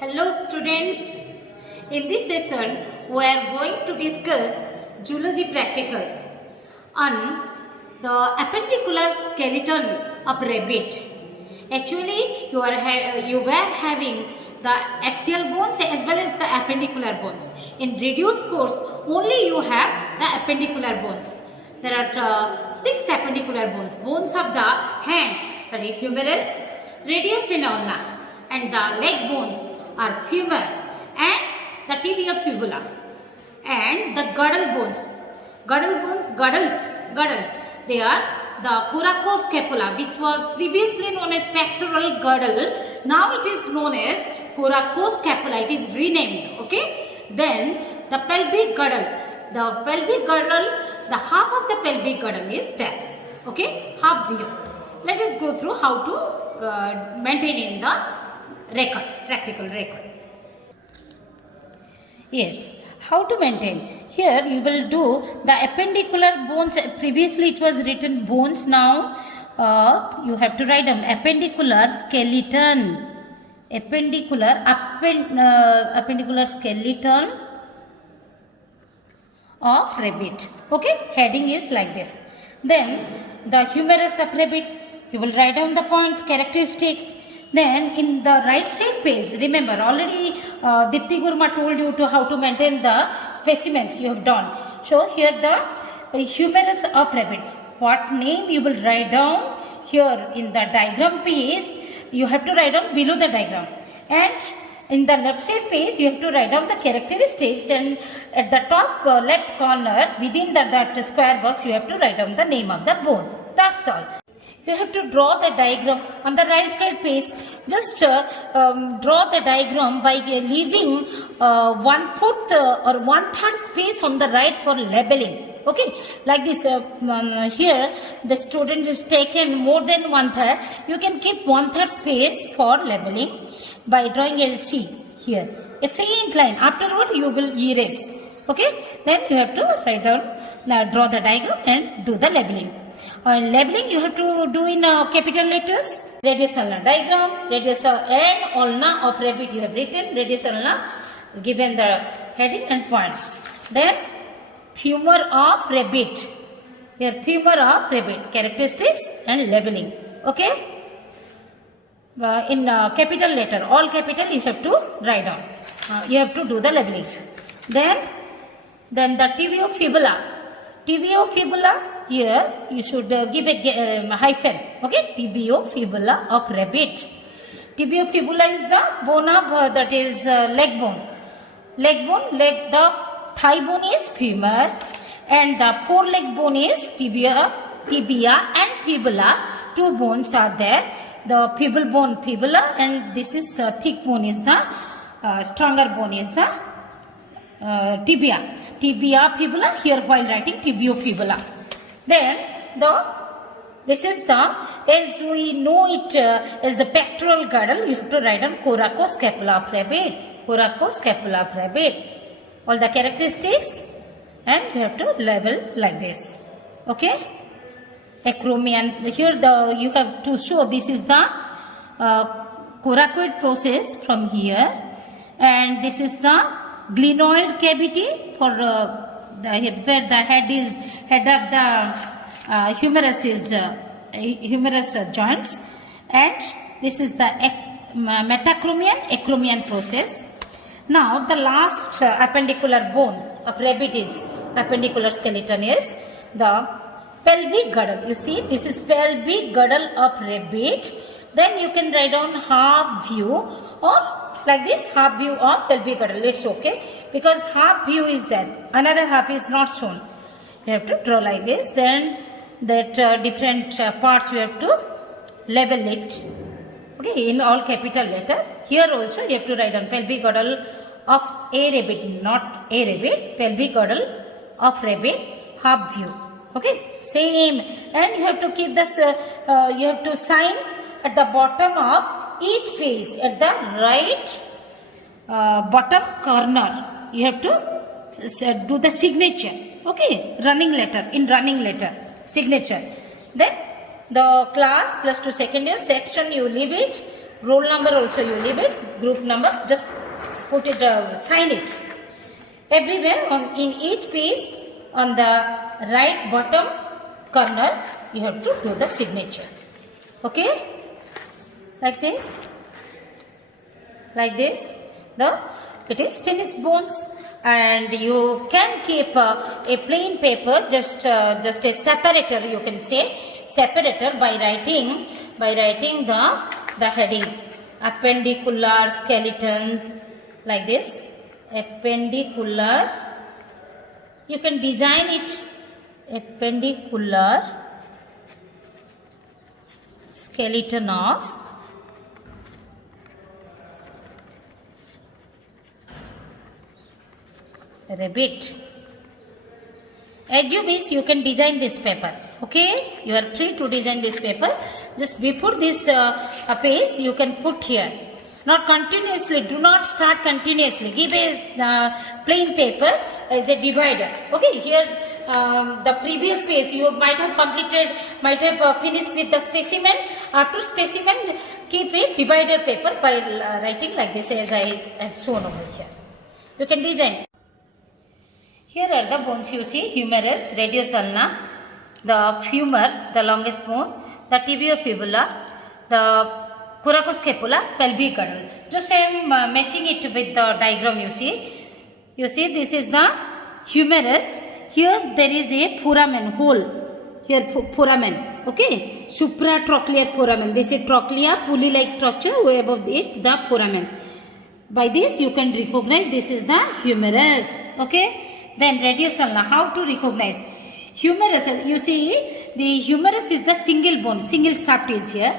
Hello students, in this session we are going to discuss zoology practical on the appendicular skeleton of rabbit. Actually you were having the axial bones as well as the appendicular bones. In reduced course only you have the appendicular bones. There are 6 appendicular bones. Bones of the hand, that is humerus, radius and ulna, and the leg bones are femur and the tibia fibula, and the girdles, they are the coracoscapula, which was previously known as pectoral girdle. Now it is known as coracoscapula. It is renamed. Okay. Then the pelvic girdle. The half of the pelvic girdle is there. Okay. Half view. Let us go through how to maintain in the practical record. Yes, how to maintain? Here you will do the appendicular bones. Previously it was written bones. Now you have to write them appendicular skeleton. Appendicular skeleton of rabbit. Okay, heading is like this. Then the humerus of rabbit. You will write down the points, characteristics. Then in the right side page, remember already Dipti Gurma told you to how to maintain the specimens you have done. So here the humerus of rabbit. What name you will write down here in the diagram page, you have to write down below the diagram. And in the left side page, you have to write down the characteristics, and at the top left corner within that square box, you have to write down the name of the bone. That's all. You have to draw the diagram on the right side page. Just draw the diagram by leaving 1/4 or 1/3 space on the right for labeling. Okay, like this. Here the student is taken more than 1/3. You can keep 1/3 space for labeling by drawing a sheet here. A faint line. Afterward, you will erase. Okay, then you have to write down, draw the diagram and do the labeling. Labeling you have to do in capital letters. Radius ulna diagram, radius and ulna of rabbit you have written. Radius ulna given the heading and points. Then femur of rabbit. Here femur of rabbit, characteristics and labeling. Okay. In capital letter, all capital you have to write down. You have to do the labeling. Then the tibiofibula. Tibiofibula, here you should give a hyphen. Okay, tibiofibula of rabbit. Tibiofibula is the bone of that is leg bone. The thigh bone is femur, and the foreleg bone is tibia and fibula. 2 bones are there. The feeble bone fibula, and this is thick bone is the stronger bone is the tibia. Tibia fibula, here while writing tibiofibula. Then this is the, as we know it as the pectoral girdle, you have to write down coracoscapula of rabbit. Coracoscapula of rabbit. All the characteristics, and you have to label like this. Okay. Acromion. Here you have to show this is the coracoid process from here, and this is the glenoid cavity for where the head of the humerus is humerus joints, and this is the acromion process. Now the last appendicular bone of rabbit is appendicular skeleton is the pelvic girdle. You see, this is pelvic girdle of rabbit. Then you can write down half view, or like this, half view of pelvic girdle. It's okay, because half view is there, another half is not shown. You have to draw like this. Then that different parts you have to label it. Okay, in all capital letter. Here also you have to write down pelvic girdle of a rabbit, not a rabbit. Pelvic girdle of rabbit, half view. Okay, same, and you have to keep this. You have to sign at the bottom of each page at the right bottom corner. You have to do the signature. Okay, running letter signature. Then the class plus 2 second year section you leave it roll number also you leave it, group number, just put it, sign it. Everywhere in each piece on the right bottom corner you have to do the signature. Okay, like this, it is finished bones. And you can keep a plain paper, just a separator, you can say separator, by writing the heading appendicular skeletons, like this. Appendicular, you can design it, appendicular skeleton of rabbit. As you wish, you can design this paper. Okay, you are free to design this paper. Just before this page you can put here, not continuously, do not start continuously. Give a plain paper as a divider. Okay, here the previous page you might have completed, might have finished with the specimen. After specimen, keep a divider paper by writing like this, as I have shown over here. You can design. Here are the bones you see: humerus, radius ulna, the femur, the longest bone, the tibiofibula, the coracoscapula, pelvic girdle. Just I am matching it with the diagram you see. You see, this is the humerus. Here there is a foramen hole. Here foramen. Okay, supratrochlear foramen. This is trochlea, pulley-like structure. Way above it, the foramen. By this you can recognize this is the humerus. Okay. Then radius ulna, how to recognize? Humerus, you see, the humerus is the single bone, single shaft is here.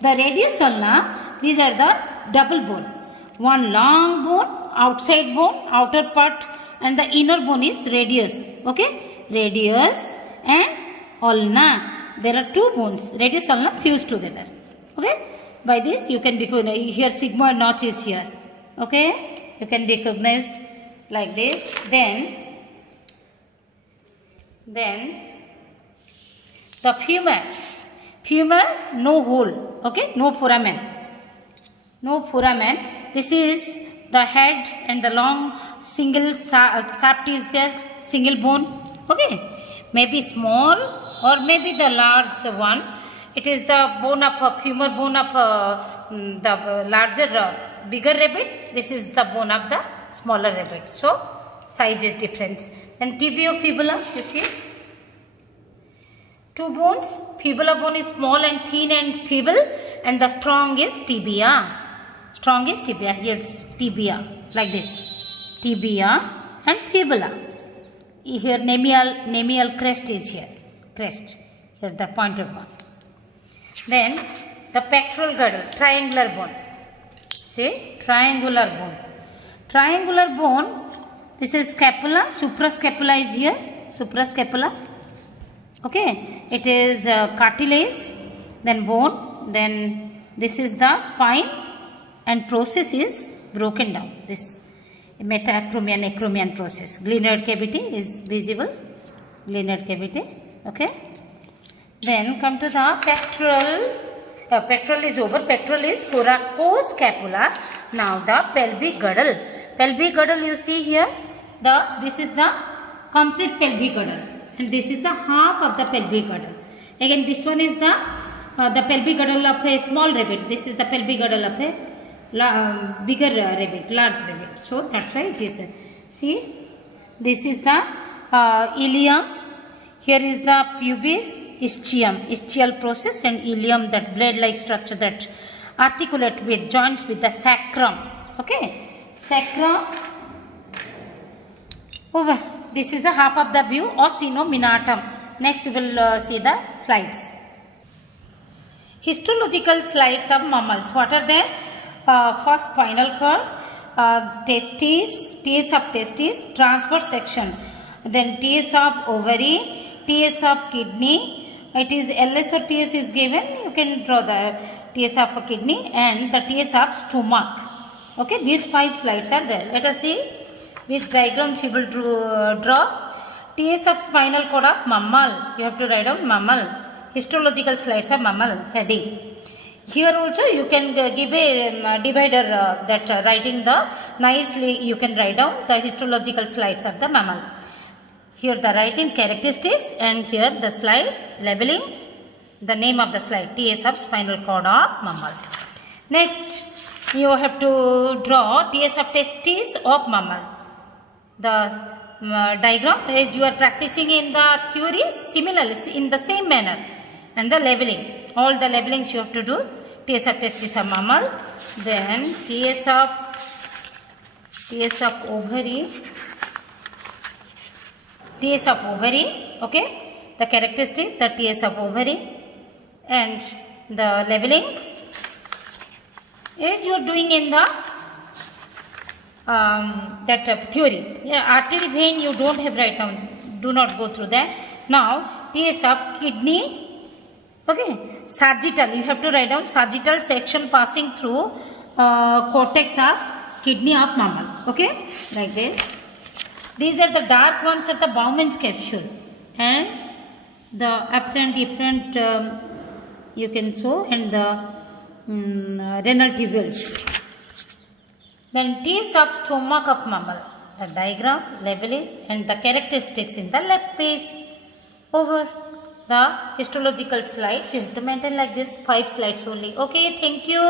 The radius ulna, these are the double bone. One long bone, outside bone, outer part, and the inner bone is radius. Okay, radius and ulna. There are two bones, radius ulna fused together. Okay, by this you can recognize. Here sigmoid notch is here. Okay, you can recognize like this. Then the femur, no hole. Okay, no foramen. This is the head and the long single shaft is there, single bone. Okay, maybe small or maybe the large one. It is the bone of femur, bone of the larger, bigger rabbit. This is the bone of the smaller rabbit. So size is difference. Then tibiofibula, you see, two bones. Fibula bone is small and thin and feeble, and the strong is tibia. Here's tibia, like this, tibia and fibula. Here nemial crest is here, here the pointed one. Then the pectoral girdle, triangular bone. See, triangular bone. This is scapula, suprascapula is here, suprascapula. Okay, it is cartilage, then bone, then this is the spine, and process is broken down. This metacromian, acromion process. Glenoid cavity is visible, glenoid cavity. Okay, then come to the pectoral. Pectoral is over. Pectoral is coracoscapula. Now the pelvic girdle. Pelvic girdle you see here. This is the complete pelvic girdle, and this is the half of the pelvic girdle. Again, this one is the pelvic girdle of a small rabbit. This is the pelvic girdle of a bigger rabbit, large rabbit. So that's why it is. See, this is the ileum. Here is the pubis, ischial process, and ileum, that blade-like structure that articulate with joints with the sacrum. Okay, sacrum. Over. This is a half of the view, ossinominatum. Next we will see the slides. Histological slides of mammals. What are they? First, spinal cord, testes, Ts of testes, transverse section. Then Ts of ovary, Ts of kidney. It is LS or Ts is given. You can draw the Ts of kidney and the Ts of stomach. Okay, these 5 slides are there. Let us see which diagrams you will draw. Ts of spinal cord of mammal. You have to write down mammal. Histological slides of mammal. Heading. Here also you can give a divider that writing the nicely you can write down the histological slides of the mammal. Here the writing characteristics and here the slide labeling the name of the slide TS of spinal cord of mammal. Next you have to draw TS of testes of mammal. The diagram as you are practicing in the theory similarly in the same manner, and the labeling, all the labelings you have to do. TS of testis of mammal, then TS of ovary, okay, the characteristic, the TS of ovary, and the labelings as you are doing in the that theory. Yeah, artery vein you don't have right now, do not go through that. Now TS of kidney, okay, sagittal, you have to write down sagittal section passing through cortex of kidney of mammal, okay, like this. These are the dark ones are the Bowman's capsule, and the afferent efferent you can show, and the renal tubules. Then TS of stomach of mammal, the diagram, labeling, and the characteristics in the left page. Over the histological slides you have to maintain like this 5 slides only. Okay, thank you.